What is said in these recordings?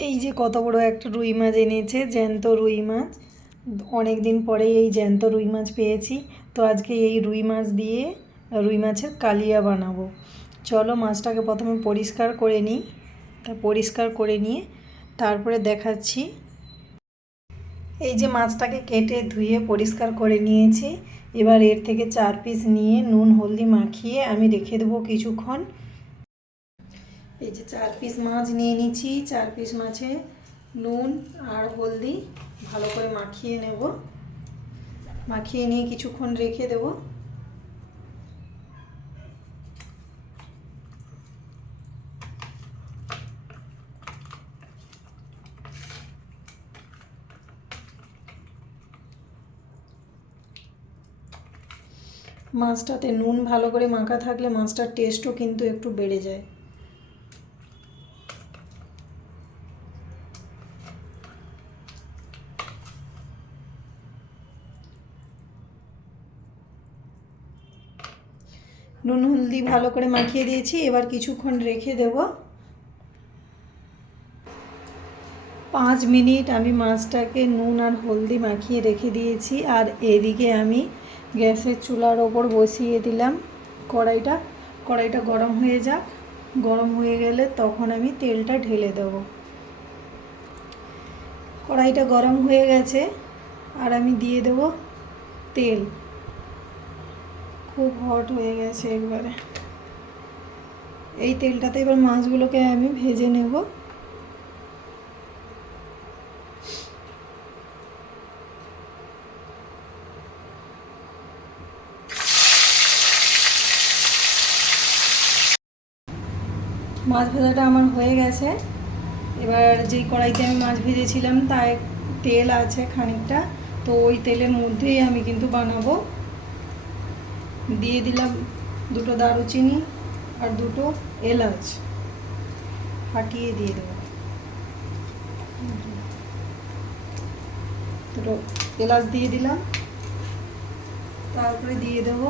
এই যে কত বড় একটা রুই মাছ এনেছে, জ্যান্ত রুই মাছ। অনেক দিন পরে এই জ্যান্ত রুই মাছ পেয়েছি। তো আজকে এই রুই মাছ দিয়ে রুই মাছের কালিয়া বানাবো। চলো মাছটাকে প্রথমে পরিষ্কার করে নিই। তা পরিষ্কার করে নিয়ে তারপরে দেখাচ্ছি। এই যে মাছটাকে কেটে ধুয়ে পরিষ্কার করে নিয়েছি। এবার এর থেকে চার পিস নিয়ে নুন, হলদি মাখিয়ে আমি রেখে দেবো কিছুক্ষণ। এই যে চার পিস মাছ নিয়ে নিচ্ছি, চার পিস মাছে নুন আর হলদি ভালো করে মাখিয়ে নেব। মাখিয়ে নিয়ে কিছুক্ষণ রেখে দেব। মাছটাতে নুন ভালো করে মাখা থাকলে মাছটার টেস্টও কিন্তু একটু বেড়ে যায়। নুন হলদি ভালো করে মাখিয়ে দিয়েছি, এবার কিছুক্ষণ রেখে দেব। পাঁচ মিনিট আমি মাছটাকে নুন আর হলদি মাখিয়ে রেখে দিয়েছি, আর এদিকে আমি গ্যাসের চুলার ওপর বসিয়ে দিলাম কড়াইটা। কড়াইটা গরম হয়ে যাক। গরম হয়ে গেলে তখন আমি তেলটা ঢেলে দেবো। কড়াইটা গরম হয়ে গেছে, আর আমি দিয়ে দেব তেল। খুব হট হয়ে গেছে একবারে। এই তেলটাতে এবার মাছগুলোকে আমি ভেজে নেব। মাছ ভাজাটা আমার হয়ে গেছে। এবার যেই কড়াইতে আমি মাছ ভেজেছিলাম তাই তেল আছে খানিকটা। তো ওই তেলের মধ্যেই আমি কিন্তু বানাবো। দিয়ে দিলাম দুটো দারুচিনি আর দুটো এলাচ। ফাটিয়ে দিয়ে দেবো। দুটো এলাচ দিয়ে দিলাম। তারপরে দিয়ে দেবো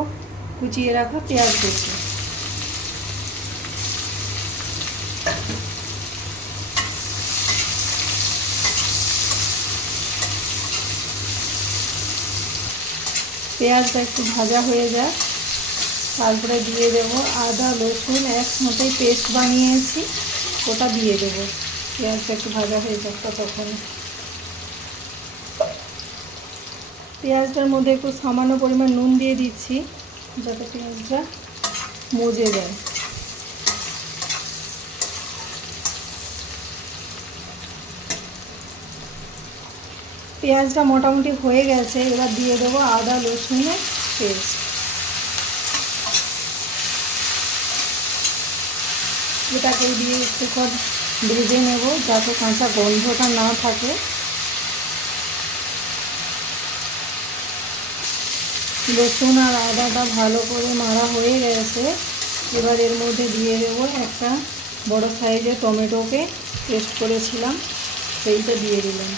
কুচিয়ে রাখা পেঁয়াজ কুচি। পেঁয়াজটা একটু ভাজা হয়ে যাক। তারপরে দিয়ে দেব আদা, রসুন একসাথেই পেস্ট বানিয়েছি, ওটা দিয়ে দেব। পেঁয়াজটা একটু ভাজা হয়ে যাক তখন পেঁয়াজটার মধ্যে একটু সামান্য পরিমাণ নুন দিয়ে দিচ্ছি, যাতে পেঁয়াজটা মজে যায়। পেঁয়াজটা মোটামুটি হয়ে গেছে, এবার দিয়ে দেবো আদা রসুনের পেস্ট। এটাকে দিয়ে একটুক্ষণ ভেজে নেব, যাতে কাঁচা গন্ধটা না থাকে। রসুন আর আদাটা ভালো করে মারা হয়ে গেছে। এবার এর মধ্যে দিয়ে দেবো একটা বড় সাইজের টমেটোকে, পেস্ট করেছিলাম, সেইটা দিয়ে দিলাম।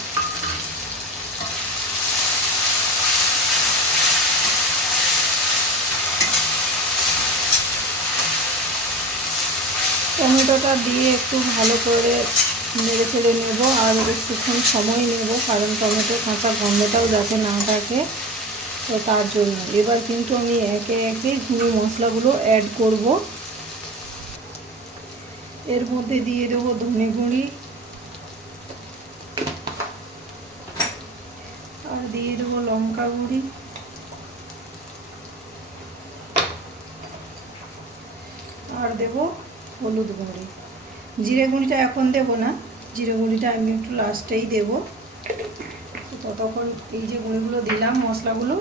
টমেটোটা দিয়ে একটু ভালো করে নেড়ে ফেলে নেব আর একটুক্ষণ সময় নেব, কারণ টমেটোর কাঁচা গন্ধটাও যাতে না থাকে, তো তার জন্য। এবার কিন্তু আমি একে একে ঝুড়ি মশলাগুলো অ্যাড করব। এর মধ্যে দিয়ে দেবো ধনে গুঁড়ি। আর দিয়ে দেবো লঙ্কা গুঁড়ি আর দেবো হলুদ গুঁড়ি। জিরে গুঁড়িটা এখন দেবো না, জিরে গুঁড়িটা আমি একটু লাস্টেই দেবো। ততক্ষণ এই যে গুঁড়িগুলো দিলাম মশলাগুলো,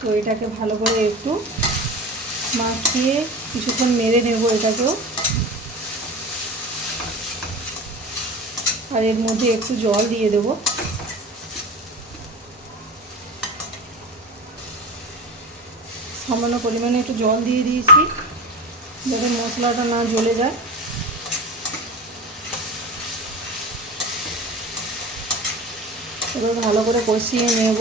তো এটাকে ভালো করে একটু মাখিয়ে কিছুক্ষণ মেরে নেব এটাকেও। আর এর মধ্যে একটু জল দিয়ে দেবো। সামান্য পরিমাণে একটু জল দিয়ে দিয়েছি। যাতে মশলাটা না জ্বলে যায়। এবার ভালো করে কষিয়ে নেব।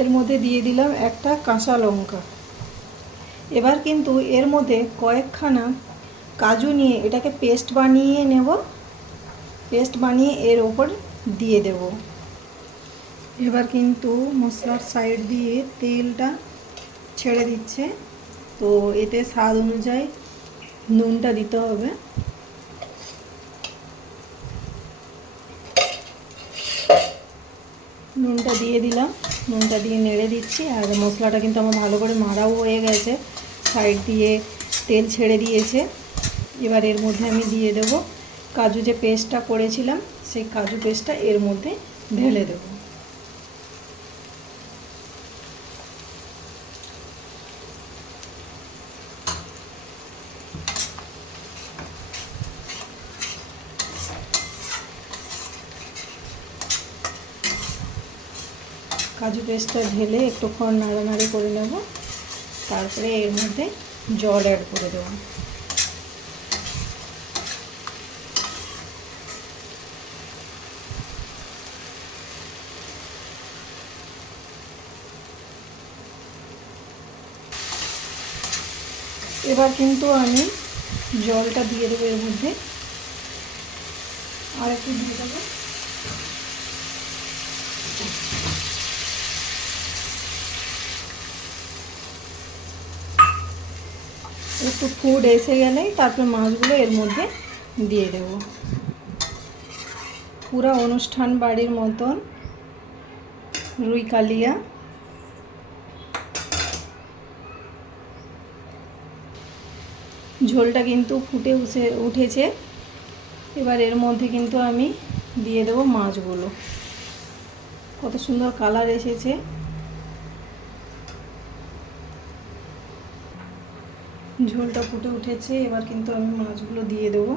এর মধ্যে দিয়ে দিলাম একটা কাঁচা লঙ্কা। এবার কিন্তু এর মধ্যে কয়েকখানা কাজু নিয়ে এটাকে পেস্ট বানিয়ে নেব। পেস্ট বানিয়ে এর ওপর দিয়ে দেব। এবার কিন্তু মশলার সাইড দিয়ে তেলটা ছেড়ে দিচ্ছে। তো এতে স্বাদ অনুযায়ী নুনটা দিতে হবে। নুনটা দিয়ে দিলাম। নুনটা দিয়ে নেড়ে দিচ্ছি। আর মশলাটা কিন্তু আমার ভালো করে মারাও হয়ে গেছে। সাইড দিয়ে তেল ছেড়ে দিয়েছে। এবার এর মধ্যে আমি দিয়ে দেব। কাজু যে পেস্টটা করেছিলাম সেই কাজু পেস্টটা এর মধ্যে ঢেলে দেবো। কাজু পেস্টটা ঢেলে একটুক্ষণ নাড়ানাড়ি করে নেব। তারপরে এর মধ্যে জল অ্যাড করে দেবো। এবার কিন্তু আমি জলটা দিয়ে দেবো এর মধ্যে। আর একটু দিয়ে দেবো। একটু ফুড এসে গেলেই তারপরে মাছগুলো এর মধ্যে দিয়ে দেব। পুরা অনুষ্ঠান বাড়ির মতন। রুই কালিয়া। ঝোলটা কিন্তু ফুটে উঠে, উঠেছে। এবার এর মধ্যে কিন্তু আমি দিয়ে দেবো মাছগুলো। কত সুন্দর কালার এসেছে। ঝোলটা ফুটে উঠেছে, এবার কিন্তু আমি মাছগুলো দিয়ে দেবো।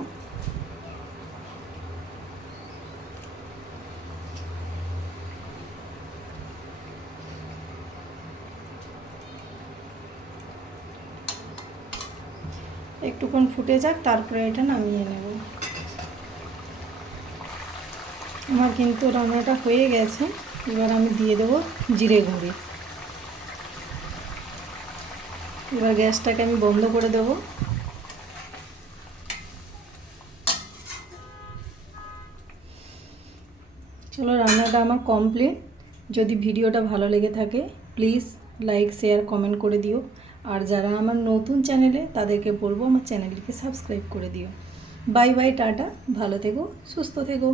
একটুক্ষণ ফুটে যাক, তারপরে এটা নামিয়ে নেব। আমার কিন্তু রান্নাটা হয়ে গেছে। এবার আমি দিয়ে দেবো জিরে গুঁড়ি। এবার গ্যাসটাকে আমি বন্ধ করে দেবো। চলো, রান্নাটা আমার কমপ্লিট। যদি ভিডিওটা ভালো লেগে থাকে, প্লিজ লাইক, শেয়ার, কমেন্ট করে দিও। আর যারা আমার নতুন চ্যানেলে, তাদেরকে বলব আমার চ্যানেলটিকে সাবস্ক্রাইব করে দিও। বাই বাই, টাটা, ভালো থেকো, সুস্থ থেকো।